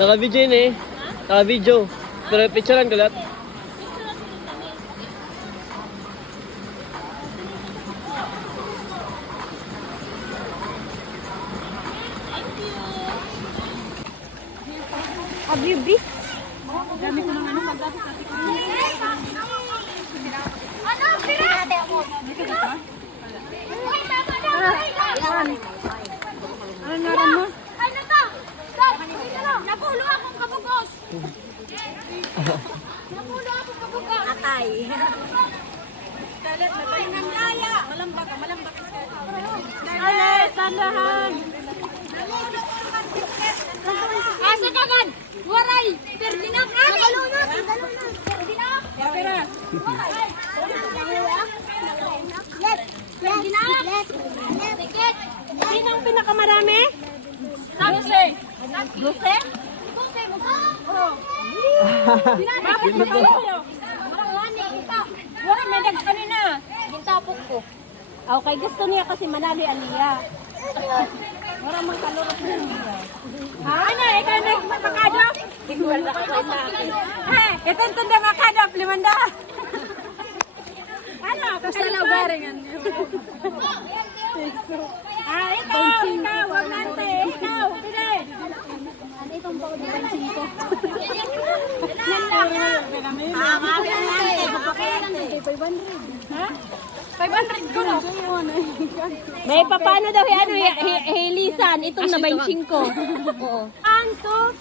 Naka-video yun eh. Naka-video. Pero picturean ka lahat. Abibi. Dami ko ng ano, magdati sa ko. Ano? Pinate ako. Ano naran mo? Ano to? Stop! Napulo akong kabugos. Napulo akong kabugos. Atay. Dalat na tayo ng laya. Malambak ka. Ale, tandahan. Asa ka gan? Waray! Perdinak! Nagalunod! Perdinak! Pera. Yes! Perdinak! Ticket! Sino ang pinakamarami? Dose! Dose? Dose mo ka? Oo. Bakit mo kayo? Marangani, kita. Wala may dag kanina. Gintapok ko. Okay, gusto niya kasi manali Aliyah. Wala mang kalurot niya. Ha? Ano? Ikaw na makado? Tingwal na ka sa akin. Ha? Ito ang tunda makado. 500. Ano? Basta na ugaringan. Ikaw. Wag nante. Ikaw. Pili. Ano itong baon na pansin ko? Ha? 500 ko no? May papano daw ano hilisan itong na 25 ko. Oo. Anto.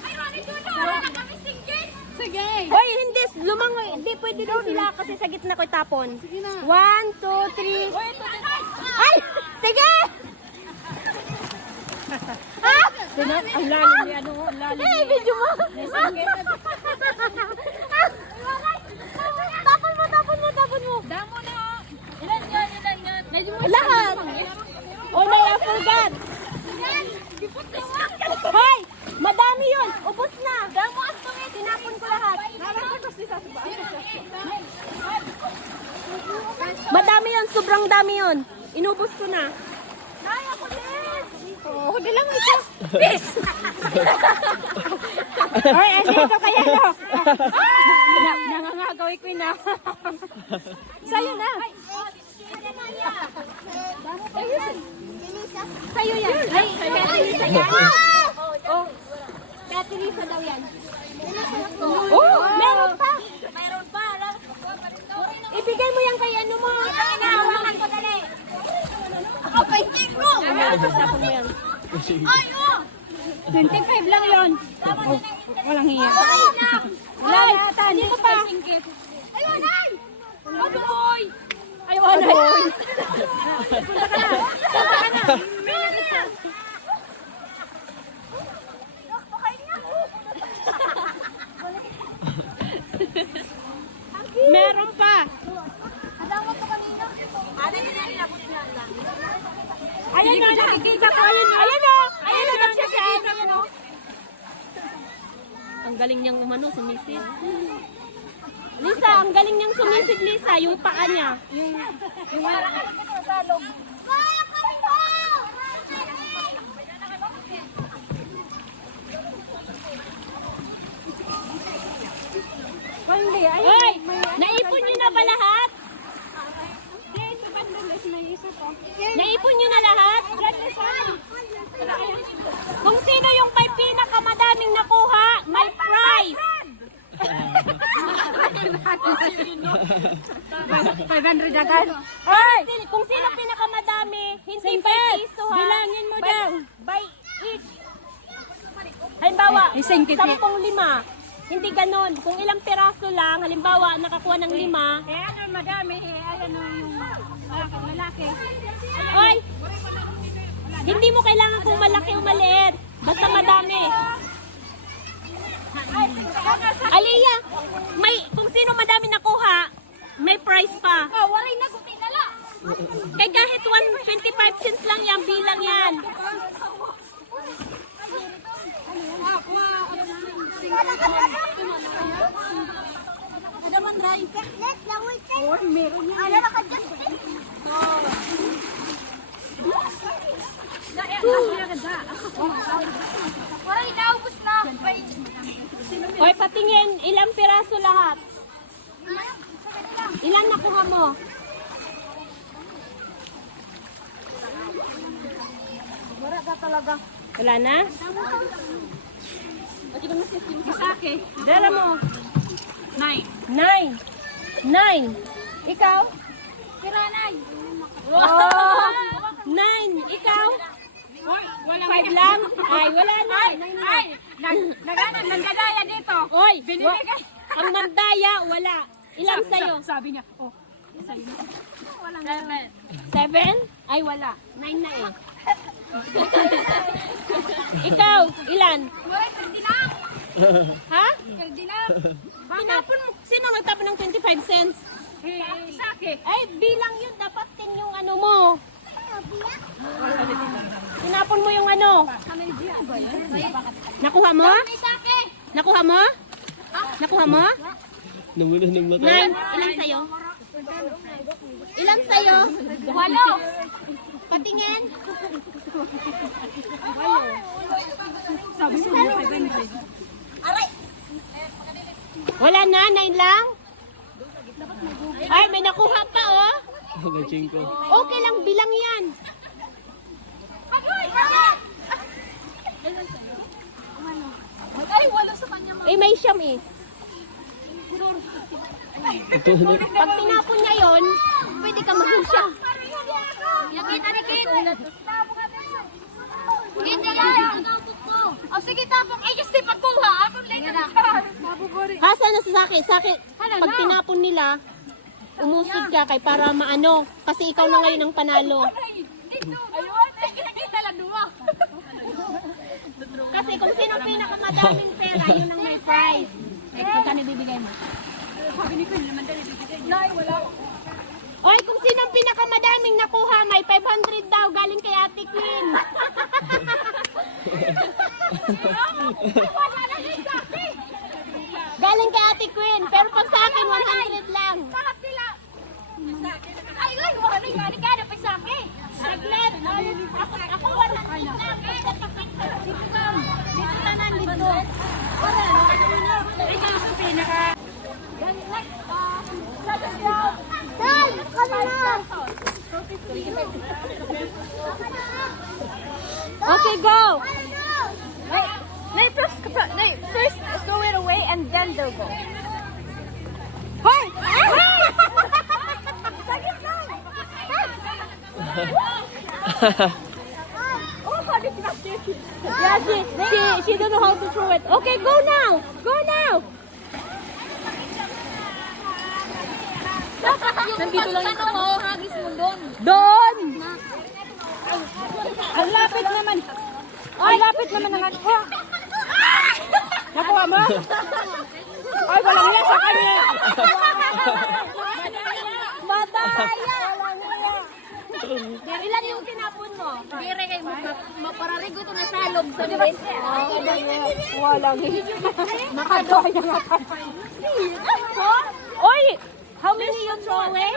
Sige! Hoy, hindi lumangoy. Hindi pwede daw sila kasi sa gitna ko tapon. 1 2 3. Ay! Sige! Ah! Ang lalim ni ano, ang lalim. Eh, video mo. Tapon mo. Damo na! Ilan yan? Medyo mo Lahat. Oh, no, I forgot. Hoy, madami yun. Ubos na. Damo at tungi! Tinapon ko lahat. Madami yun, sobrang dami yun. Inubos ko na. Kaya ko din! Oh, di lang ito. Peace! Hoy, andito kaya no? Nangangagaw ko na. Sa'yo na. Sa'yo yan. Ay, kaya Lisa yan. Oh, kaya Lisa daw yan. Oh, meron pa. Mayroon pa! Ibigay mo yan kay ano mo. Inahawakan ko dali! Ako pa yung ko! Tapon mo yan. Ay, oh! 25 lang yun. Oh, walang hiya. Ay, na! Wala yata. Dito pa. Ayun, ay! Adoy! Ay, wala. Meron pa. Adama ko kanina. Ano yung nilabot na lang? Ayan na, nakikita ko. Ayan o. Ayan o, nagsasyan. Ang galing niyang umano, sumisid. Lisa, ang galing niyang sumisid, Lisa. Yung paa niya. Yung Para ka sa loob. Kaya kami ko! Hindi, ay, naipon niyo na ba lahat? Naipon niyo na lahat? Kung sino yung may pinakamadaming nakuha, may prize. 500 agad. Ay, kung sino pinakamadami, hindi by piso ha. Bilangin mo daw. By each. Halimbawa, Isang kiti. 10 lima. Hindi ganon. Kung ilang piraso lang, halimbawa, nakakuha ng 5. Eh, ano madami eh. Ayan yung malaki. Oy! Hindi mo kailangan kung malaki o maliit. Basta madami. Aliyah, kung sino madami nakuha, may prize pa. Waray na guti na lang. Kaya kahit 125 cents lang yan, bilang yan. Ada man dahil. Let's lang wait. Oh, meron yan. Ano na ka dyan? Waray na, ubus na. Hoy, patingin. Ilang piraso lahat? Ilan nakuha mo? Wala ka talaga. Wala na? Sasaki. Dala mo. 9. 9. 9. Ikaw? Kiranay. Oh! 9. Ikaw? Wala 5 lang? Ay, wala na. Ay, nagdadaya dito. Oy, Binibigay. ang mandaya, wala. Ilang sa'yo? Sabi niya, oh, sa'yo na. Walang 7? Ay, wala. 9 na eh. Ikaw, ilan? Kardinal. Ha? Kardinal. Tinapon mo. Sino nagtapon ng 25 cents? Saki. Ay, bilang yun. Dapat tin yung ano mo. Tinapon mo yung ano. Nakuha mo? Saki. Nakuha mo? Nakuha mo? Namula ng mata. 9. Ilan sa'yo? Ilan sa'yo? 8. Patingin. Sabi niya, 500. Wala na, 9 lang? Ay, may nakuha pa oh. Gaching ko. Okay lang, bilang yan. Ay, wala sa kanya. Eh, may siyam eh. Ito na. Pag tinapon niya yon, pwede ka maging siyam. Yakit, anikit. Kita yan. O sige, tapong. Eh, kasi pagkuha. Akong lingin na. Hasa na sa sakit. Sakit. Pag tinapon nila, umusig ka kay para maano. Kasi ikaw na ngayon ang panalo. Dito. Ayun. Eh, kinakita lang dua. Kasi kung sino pinakamadaming pera, yun ang may prize. Eh, kung bibigay mo? Sabi ni Queen, naman tayo bibigay. Nay, wala ako. Oy, kung sino ang pinakamadaming nakuha, may 500 daw galing kay Ate Queen. Wala na din sa akin. Galing kay Ate Queen. Pero pag sa akin, 100 lang. Lahat sila. Ay, ay, wala na yung gano'n pa sa akin. Saglit. Ako 100 lang. Dito na nandito. Ito yung pinaka. Dal, kami na. Okay, go. First, throw it away and then they'll go. Hoy! Yeah, she don't know how to throw it. Okay, go now. Go now. Nandito lang yung mo, hagis mo doon. Doon. Ang lapit naman. Ang lapit naman ng ano. Nakuha mo? Ay, walang yan sa kanya. Madaya. Ilan yung tinapon mo? Dire kay mapararigo to na salog sa bes. Walang. Makadaya nga pa. Oy! How many you throw away?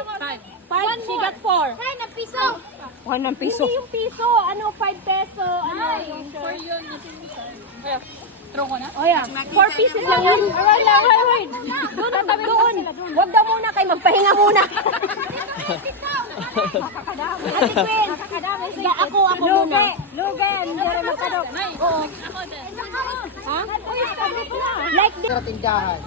5. She got 4. Ay, na piso. 1 ng piso. Hindi yung piso. Ano, 5 peso. Ano? For yun. Throw ko na? Oh yeah. 4 pieces lang yun. Wait. Doon. Huwag daw muna kayo. Magpahinga muna. Ate Queen. Sige, ako muna. Lugan. Dire masadok. Oo. Ha? Like this. Tindahan.